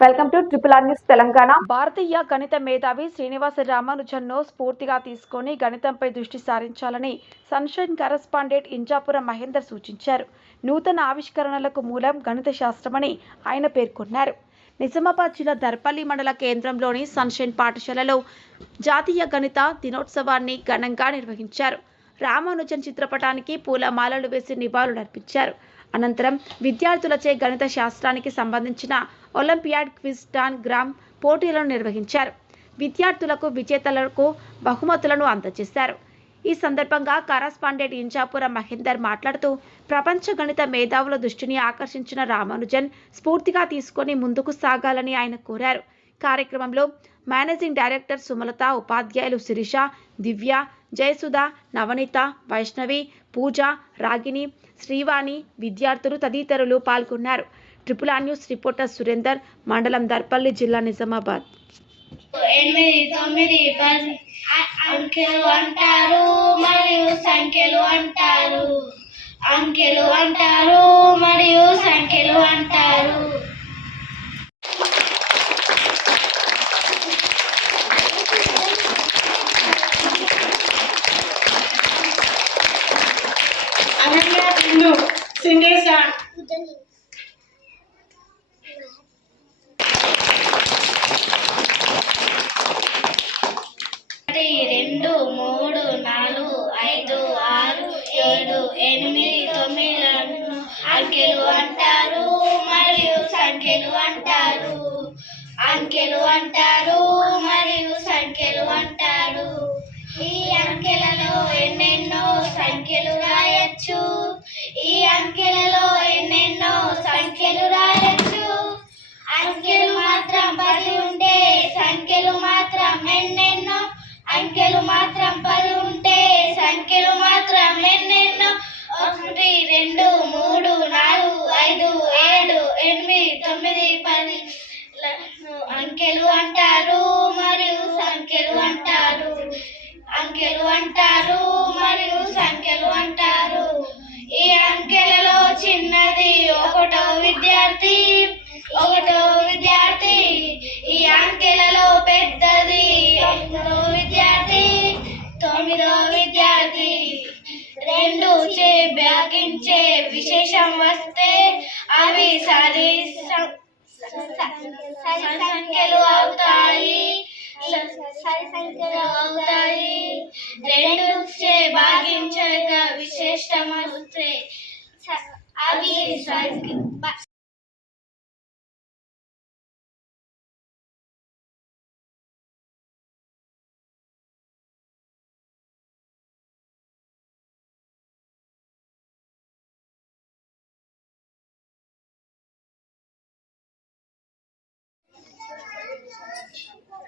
Welcome to triple R news Telangana. భారతీయ గణిత మేధావి శ్రీనివాస రామానుజన్ను స్ఫూర్తిగా తీసుకొని గణితంపై దృష్టి సారించాలని సన్షైన్ కరస్పాండెంట్ ఇంజాపురం మహేందర్ సూచించారు. నూతన ఆవిష్కరణలకు మూలం గణిత శాస్త్రమని ఆయన పేర్కొన్నారు. నిజామాబాద్ జిల్లా దర్పల్లి మండల కేంద్రంలోని సన్షైన్ పాఠశాలలో జాతీయ గణిత దినోత్సవాన్ని ఘనంగా నిర్వహించారు. రామానుజన్ చిత్రపటానికి పూలమాలలు వేసి నివాళులర్పించారు. అనంతరం విద్యార్థులచే గణిత శాస్త్రానికి సంబంధించిన ఒలింపియాడ్ క్విస్టాన్ గ్రామ్ పోటీలను నిర్వహించారు. విద్యార్థులకు విజేతలకు బహుమతులను అందజేశారు. ఈ సందర్భంగా కరస్పాండెంట్ ఇంజాపురం మహేందర్ మాట్లాడుతూ ప్రపంచ గణిత మేధావుల దృష్టిని ఆకర్షించిన రామానుజన్ స్ఫూర్తిగా తీసుకొని ముందుకు సాగాలని ఆయన కోరారు. కార్యక్రమంలో మేనేజింగ్ డైరెక్టర్ సుమలత ఉపాధ్యాయులు శిరీష దివ్య జయసుధ నవనీత వైష్ణవి పూజ రాగిణి శ్రీవాణి విద్యార్థులు తదితరులు పాల్గొన్నారు. Triple R news reporter Surender మండలం దర్పల్లి జిల్లా నిజామాబాద్. ఎనిమిది తొమ్మిది పది అంకెలు అంటారు మరియు సంఖ్యలు అంటారు. అంకెలు అంటారు మరియు సంఖ్యలు అంటారు. ఎనిమిది తొమ్మిది అంకెలు అంటారు మరియు సంఖ్యలు అంటారు. అంకెలు అంటారు. విద్యార్థి ఒకటో విద్యార్థి ఈ అంకెలలో పెద్దది. తొమ్మిదో విద్యార్థి తొమ్మిదో విద్యార్థి. రెండు చే భాగించే విశేషం వస్తే అవి సరి సంఖ్యలు అవుతాయి. సరి సంఖ్యలు అవుతాయి. రెండు చే భాగించక విశేషం వస్తే అవి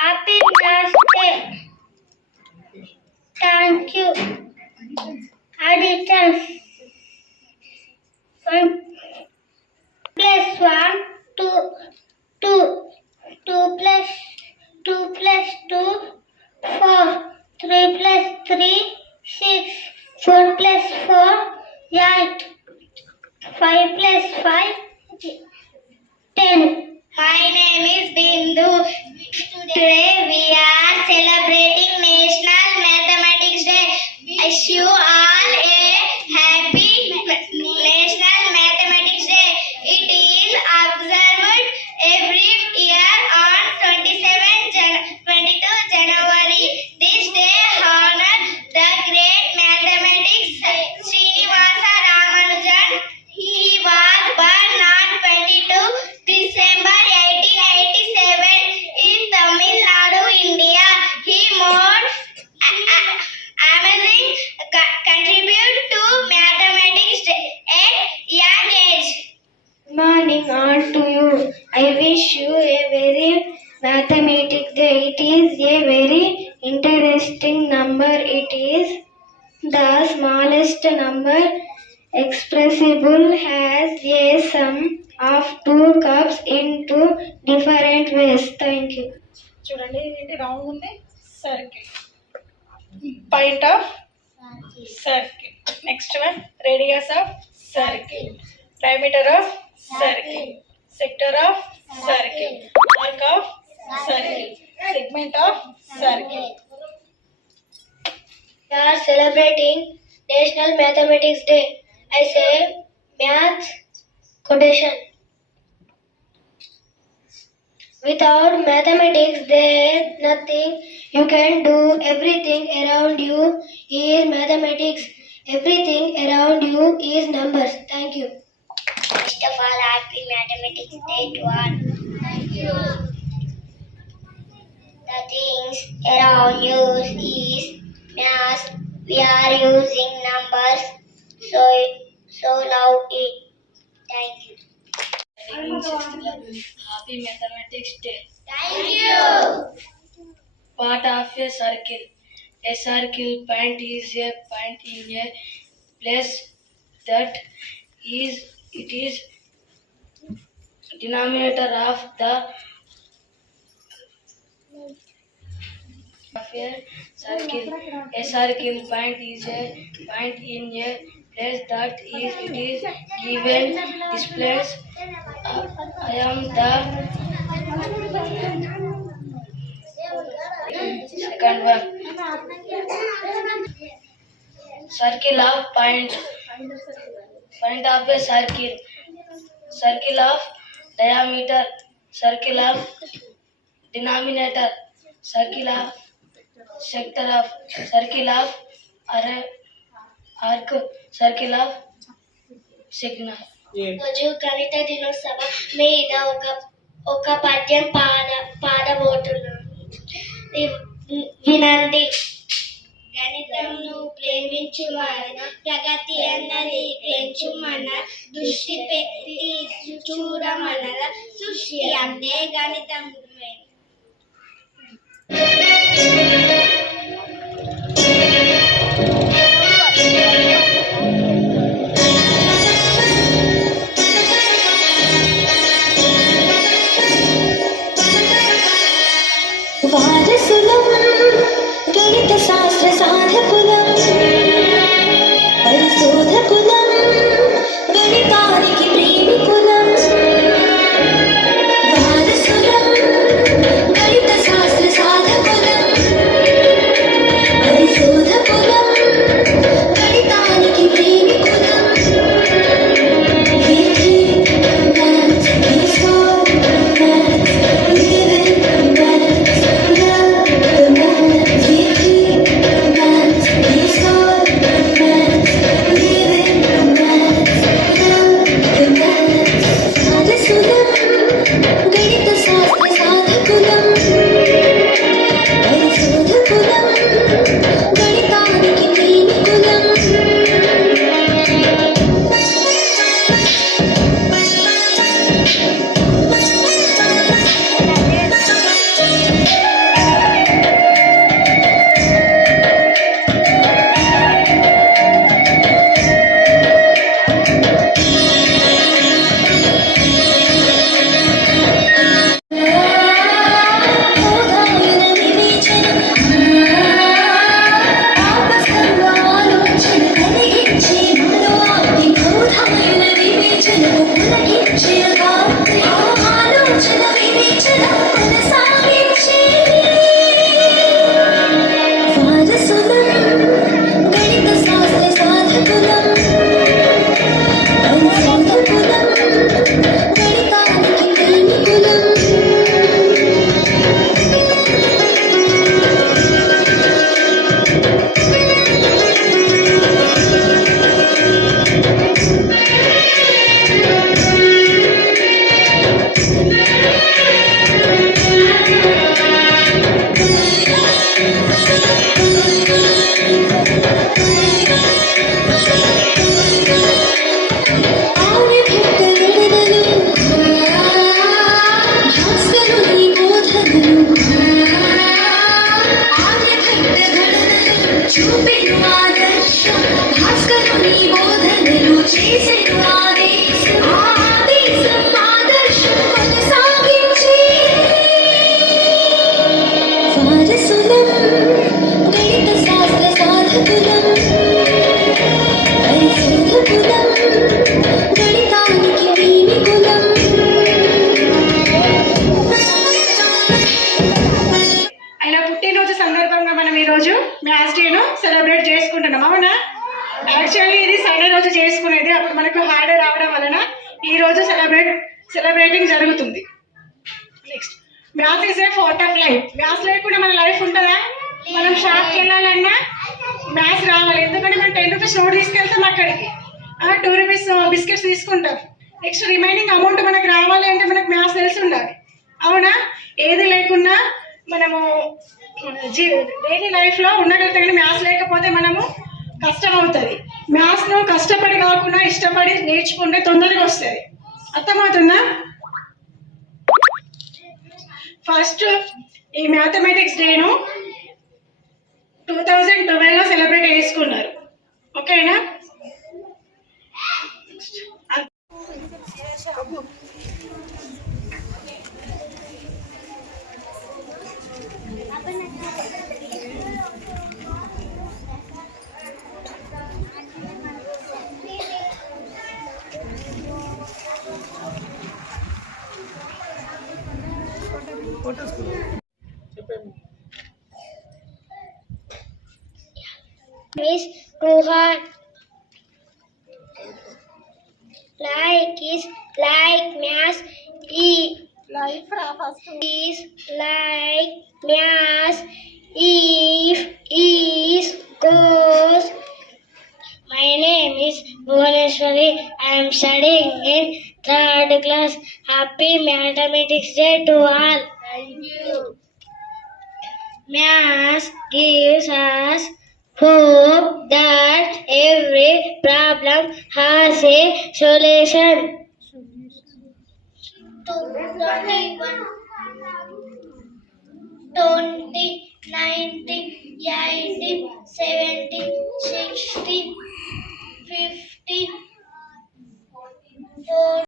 Happy Nurse Day. Thank you. Aditya. You Expressible has a sum of two cups in two different ways. Thank you. చూడండి ఏంటి రౌండ్ ఉంది circle point of circle next one radius of circle diameter of circle sector of circle arc of circle segment of circle We are celebrating National Mathematics Day. I say math quotation. Without mathematics, there is nothing you can do. Everything around you is mathematics. Everything around you is numbers. Thank you. First of all, happy Mathematics Day to all. Thank you. The things around you is math. We are using numbers, so so now it. Thank you. Happy Mathematics Day. Thank you. Part of a circle. A circle point is a point in a place that is it is denominator of the of a circle. A circle point is a point in a place that is it is given this place. uh, I am the second one. Circle of point. Point of a circle. Circle of diameter. Circle of denominator. Circle of sector of circle of array arc. Circle of signal. రోజు గణిత దినోత్సవం మీద ఒక ఒక పద్యం పాడ పాడబోతున్నాను వినండి గణితంను ప్రేమించు మన ప్రగతి అన్నది పెంచు మన దృష్టి పెట్టి చూడమన సృష్టి అంటే గణితం సెలబ్రేటింగ్ జరుగుతుంది. Next maths is a fort of life maths లేకుండా మన లైఫ్ ఉంటుందా? మనం షాప్కి వెళ్ళాలన్నా మ్యాథ్స్ రావాలి. ఎందుకంటే మనం టెన్ రూపీస్ నోట్ తీసుకెళ్తాం అక్కడికి. టూ రూపీస్ బిస్కెట్స్ తీసుకుంటాం. నెక్స్ట్ రిమైనింగ్ అమౌంట్ మనకు రావాలి అంటే మనకు మ్యాథ్స్ తెలిసి ఉండాలి. అవునా? ఏది లేకున్నా మనము డైలీ లైఫ్లో ఉండగలుగుతాం. కానీ మ్యాథ్స్ లేకపోతే మనము కష్టం అవుతుంది. మ్యాథ్స్ను కష్టపడి కాకుండా ఇష్టపడి నేర్చుకుంటే తొందరగా వస్తుంది. అర్థమవుతుందా? ఫస్ట్ ఈ మ్యాథమెటిక్స్ డేను టూ థౌజండ్ ట్వెల్వ్లో సెలబ్రేట్ చేసుకున్నారు. ఓకేనా? Like is like mass. E like is like mass. If is goes. My name is Bhuvaneshwari. I am studying in third class. Happy Mathematics Day to all. Thank you. Mass gives us hope that every problem has a solution. Twenty, ninety, eighty, seventy, sixty, fifty, forty.